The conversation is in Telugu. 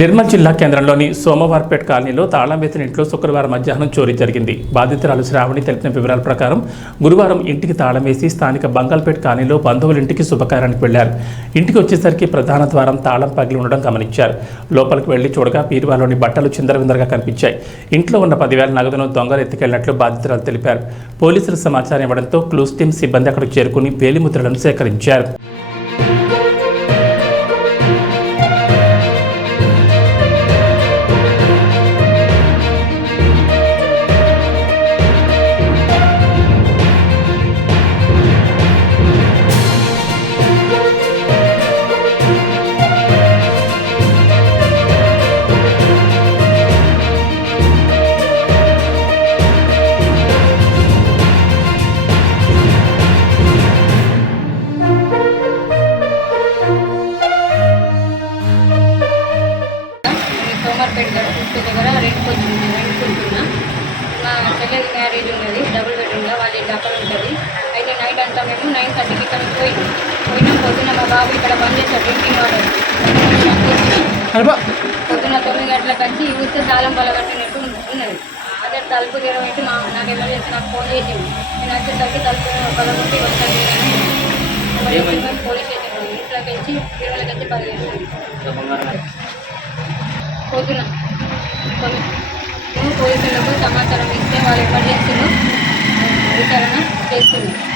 నిర్మల్ జిల్లా కేంద్రంలోని సోమవార్పేట్ కాలనీలో తాళం వేసిన ఇంట్లో శుక్రవారం మధ్యాహ్నం చోరీ జరిగింది. బాధితురాలు శ్రావణి తెలిపిన వివరాల ప్రకారం గురువారం ఇంటికి తాళం వేసి స్థానిక బంగల్పేట్ కాలనీలో బంధువుల ఇంటికి శుభకార్యానికి వెళ్లారు. ఇంటికి వచ్చేసరికి ప్రధాన ద్వారం తాళం పగిలి ఉండడం గమనించారు. లోపలికి వెళ్లి చూడగా బీరువాలోని బట్టలు చిందరవిందరగా కనిపించాయి. ఇంట్లో ఉన్న 10,000 నగదును దొంగలు ఎత్తుకెళ్లినట్లు బాధితురాలు తెలిపారు. పోలీసులకు సమాచారం ఇవ్వడంతో క్లూస్ టీం సిబ్బంది అక్కడికి చేరుకుని వేలిముద్రలను సేకరించారు. సోమవార్పేట దగ్గర రెంట్కుంటున్నా. మా చెల్లెది మ్యారేజ్ ఉన్నది, డబుల్ బెడ్రూమ్లో వాళ్ళ ఇల్లు అక్కడ ఉంటుంది. అయితే నైట్ అంతా మేము 9:30కి ఇక్కడ పోయినాం. పొద్దున మా బాబు ఇక్కడ పని చేస్తాడు, డ్రింకింగ్ వాటర్. పొద్దున్న 9 గంటలకు వచ్చి చూస్తే తాళం పలగట్టినట్టు ఉన్నది. అదే తలుపు తెరవైతే నాకు ఎమర్జెన్సీ నాకు ఫోన్ చేసింది. నేను వచ్చేసరికి తలుపు పలగొట్టి వస్తాను. పోలీస్ స్టేషన్ ఇంట్లోకి వచ్చి 20 వచ్చి 10 పొద్దున పోలీసులకు సమాచారం ఇస్తే వాళ్ళు ఎమర్జెన్సీలో విచారణ చేస్తున్నారు.